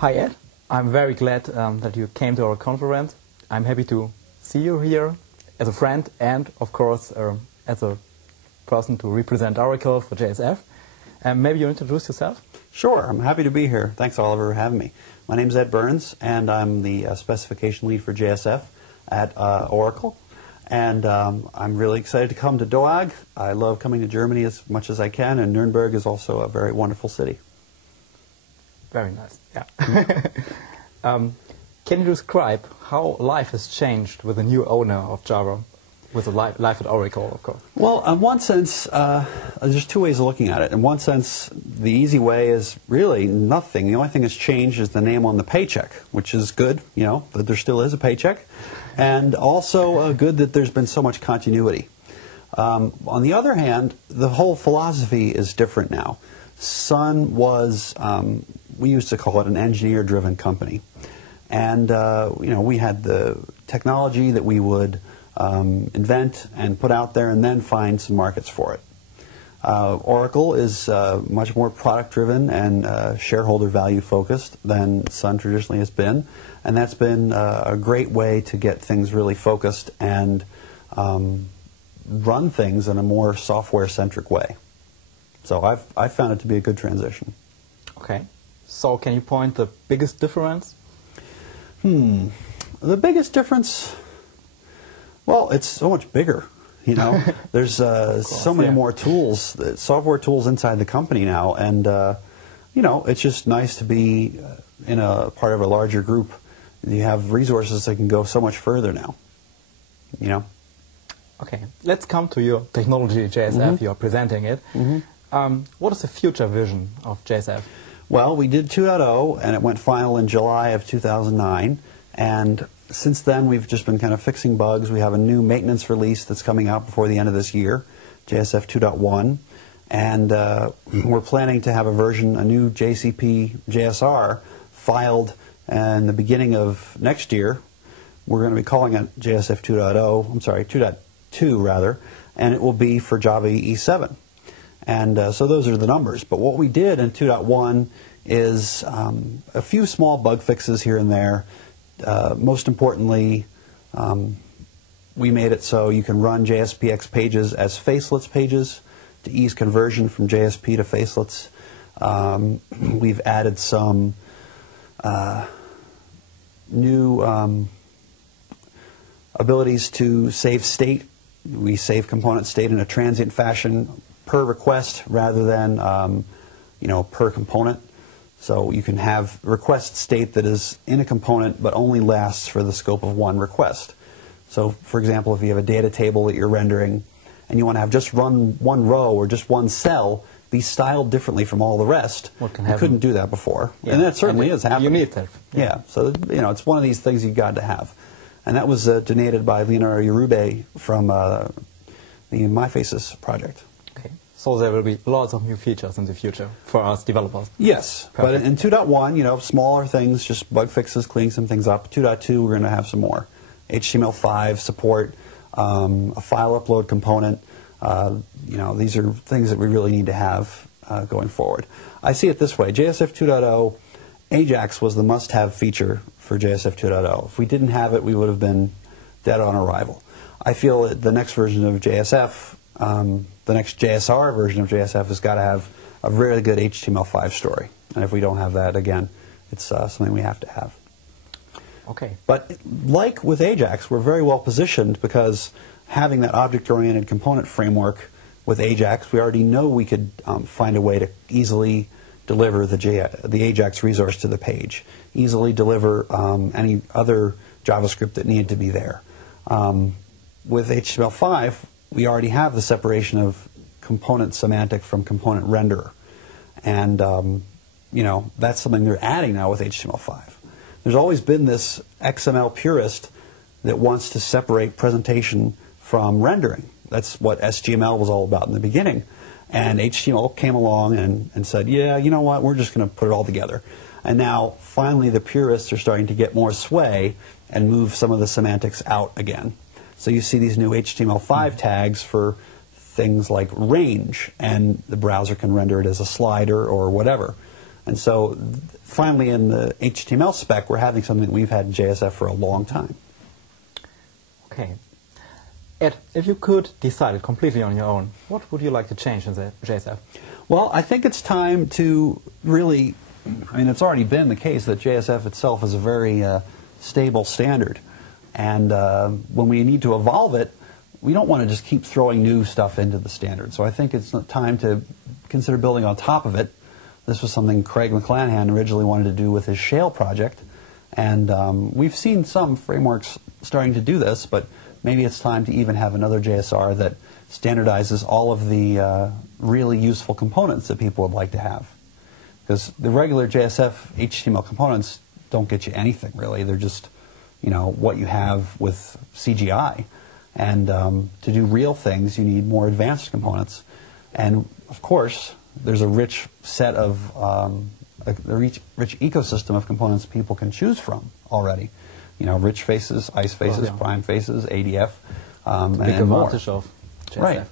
Hi Ed, I'm very glad that you came to our conference. I'm happy to see you here as a friend and, of course, as a person to represent Oracle for JSF. Maybe you introduce yourself? Sure, I'm happy to be here. Thanks, Oliver, for having me. My name is Ed Burns, and I'm the specification lead for JSF at Oracle. And I'm really excited to come to DOAG. I love coming to Germany as much as I can, and Nuremberg is also a very wonderful city. Very nice, yeah. Can you describe how life has changed with the new owner of Java, with the life at Oracle, of course? Well, in one sense, there's two ways of looking at it. In one sense, the easy way is really nothing. The only thing that's changed is the name on the paycheck, which is good, you know, that there still is a paycheck, and also good that there's been so much continuity. On the other hand, the whole philosophy is different now. Sun was, we used to call it an engineer-driven company. And, you know, we had the technology that we would invent and put out there and then find some markets for it. Oracle is much more product-driven and shareholder value-focused than Sun traditionally has been. And that's been a great way to get things really focused and run things in a more software-centric way. So I've found it to be a good transition. Okay. So can you point the biggest difference? The biggest difference, well, it's so much bigger. You know, there's so many more tools, software tools inside the company now, and you know, it's just nice to be in a part of a larger group. You have resources that can go so much further now. You know. Okay, let's come to your technology, JSF. You're presenting it. What is the future vision of JSF? Well, we did 2.0, and it went final in July of 2009. And since then, we've just been kind of fixing bugs. We have a new maintenance release that's coming out before the end of this year, JSF 2.1. And we're planning to have a version, a new JCP JSR, filed in the beginning of next year. We're going to be calling it JSF 2.0, I'm sorry, 2.2 rather, and it will be for Java E7. And so those are the numbers. But what we did in 2.1 is a few small bug fixes here and there. Most importantly, we made it so you can run JSPX pages as facelets pages to ease conversion from JSP to facelets. We've added some new abilities to save state. We save component state in a transient fashion per request rather than you know, per component. So you can have request state that is in a component but only lasts for the scope of one request. So for example, if you have a data table that you're rendering and you want to have just one row or just one cell be styled differently from all the rest, you couldn't do that before. Yeah. And that certainly is happening. You need that. Yeah, so you know, it's one of these things you've got to have. And that was donated by Leonardo Urube from the MyFaces project. So there will be lots of new features in the future for us developers. Yes, perfect. But in 2.1, you know, smaller things, just bug fixes, cleaning some things up. 2.2, we're going to have some more. HTML5 support, a file upload component. You know, these are things that we really need to have going forward. I see it this way. JSF 2.0, AJAX was the must-have feature for JSF 2.0. If we didn't have it, we would have been dead on arrival. I feel that the next version of JSF, the next JSR version of JSF has got to have a really good HTML5 story. And if we don't have that, again, it's something we have to have. Okay. But like with AJAX, we're very well positioned because having that object-oriented component framework with AJAX, we already know we could find a way to easily deliver the AJAX resource to the page, easily deliver any other JavaScript that needed to be there. With HTML5, we already have the separation of component semantic from component renderer. And, you know, that's something they're adding now with HTML5. There's always been this XML purist that wants to separate presentation from rendering. That's what SGML was all about in the beginning. And HTML came along and said, yeah, you know what, we're just going to put it all together. And now, finally, the purists are starting to get more sway and move some of the semantics out again. So you see these new HTML5 tags for things like range, and the browser can render it as a slider or whatever. And so finally in the HTML spec, we're having something that we've had in JSF for a long time. Okay. Ed, if you could decide it completely on your own, what would you like to change in the JSF? Well, I think it's time to really, I mean, it's already been the case that JSF itself is a very stable standard. And when we need to evolve it, we don't want to just keep throwing new stuff into the standard. So I think it's time to consider building on top of it. This was something Craig McClanahan originally wanted to do with his Shale project. And we've seen some frameworks starting to do this, but maybe it's time to even have another JSR that standardizes all of the really useful components that people would like to have. Because the regular JSF HTML components don't get you anything, really. They're just, you know, what you have with CGI. And to do real things, you need more advanced components. And, of course, there's a rich set of, a rich ecosystem of components people can choose from already. You know, rich faces, ice faces, prime faces, ADF, and more. Big advantage of JSF. Right.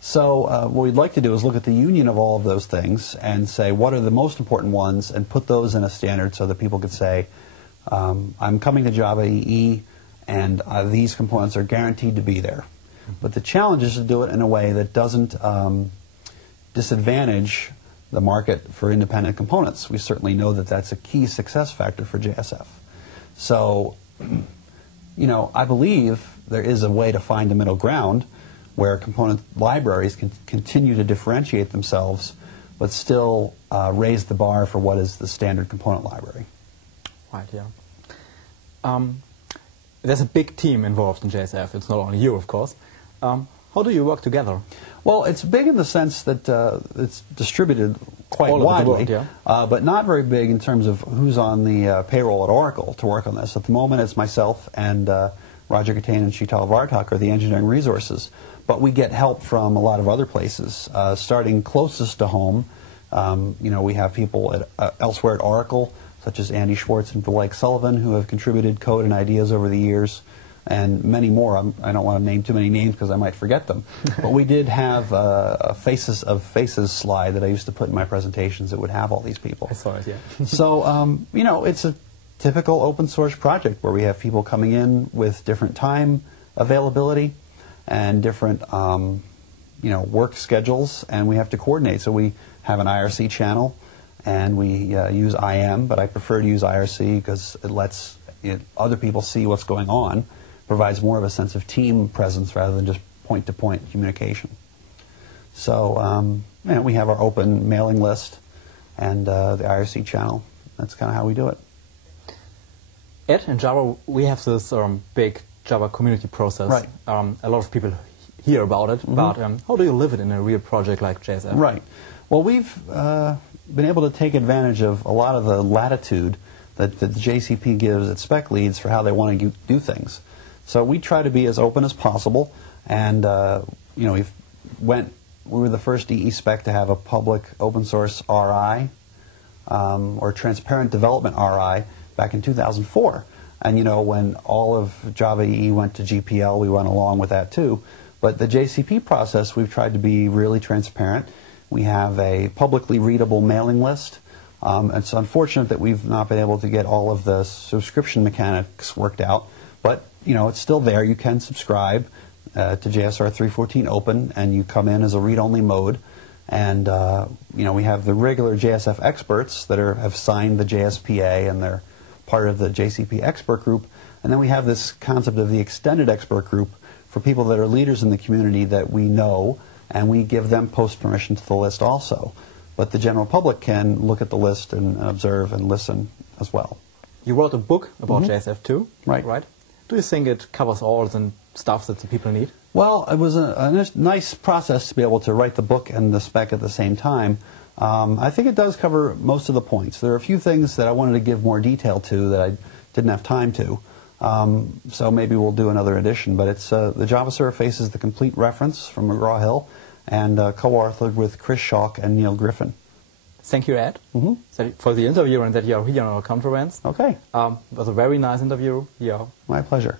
So what we'd like to do is look at the union of all of those things and say what are the most important ones and put those in a standard so that people could say, I'm coming to Java EE and these components are guaranteed to be there. But the challenge is to do it in a way that doesn't disadvantage the market for independent components. We certainly know that that's a key success factor for JSF. So, you know, I believe there is a way to find a middle ground where component libraries can continue to differentiate themselves but still raise the bar for what is the standard component library. Right, yeah. There's a big team involved in JSF. It's not only you, of course. How do you work together? Well, it's big in the sense that it's distributed quite widely, world, yeah. But not very big in terms of who's on the payroll at Oracle to work on this. At the moment, it's myself and Roger Katane and Sheetal Vartak are the engineering resources. But we get help from a lot of other places. Starting closest to home, you know, we have people elsewhere at Oracle, such as Andy Schwartz and Blake Sullivan, who have contributed code and ideas over the years, and many more. I don't want to name too many names because I might forget them. But we did have a Faces of Faces slide that I used to put in my presentations that would have all these people. I saw it, yeah. So, you know, it's a typical open source project where we have people coming in with different time availability and different, you know, work schedules, and we have to coordinate. So we have an IRC channel, and we use IM, but I prefer to use IRC because it lets other people see what's going on, provides more of a sense of team presence rather than just point-to-point communication. So you know, we have our open mailing list and the IRC channel. That's kind of how we do it. Ed, in Java, we have this big Java community process. Right. A lot of people hear about it, but how do you live it in a real project like JSF? Right. Well, we've been able to take advantage of a lot of the latitude that the JCP gives its spec leads for how they want to do things. So we try to be as open as possible, and you know, we were the first EE spec to have a public open source RI, or transparent development RI, back in 2004. And you know, when all of Java EE went to GPL, we went along with that too. But the JCP process, we've tried to be really transparent. We have a publicly readable mailing list. It's unfortunate that we've not been able to get all of the subscription mechanics worked out, but you know, it's still there. You can subscribe to JSR 3.14 Open, and you come in as a read-only mode. And you know, we have the regular JSF experts that have signed the JSPA, and they're part of the JCP expert group. And then we have this concept of the extended expert group for people that are leaders in the community that we know, and we give them post permission to the list also. But the general public can look at the list and observe and listen as well. You wrote a book about JSF too, right? Do you think it covers all the stuff that the people need? Well, it was a nice process to be able to write the book and the spec at the same time. I think it does cover most of the points. There are a few things that I wanted to give more detail to that I didn't have time to. So maybe we'll do another edition. But it's the JavaServer Faces the complete reference from McGraw-Hill, and co-authored with Chris Schalk and Neil Griffin. Thank you, Ed, for the interview and that you are here on our conference. Okay. It was a very nice interview. Yeah. My pleasure.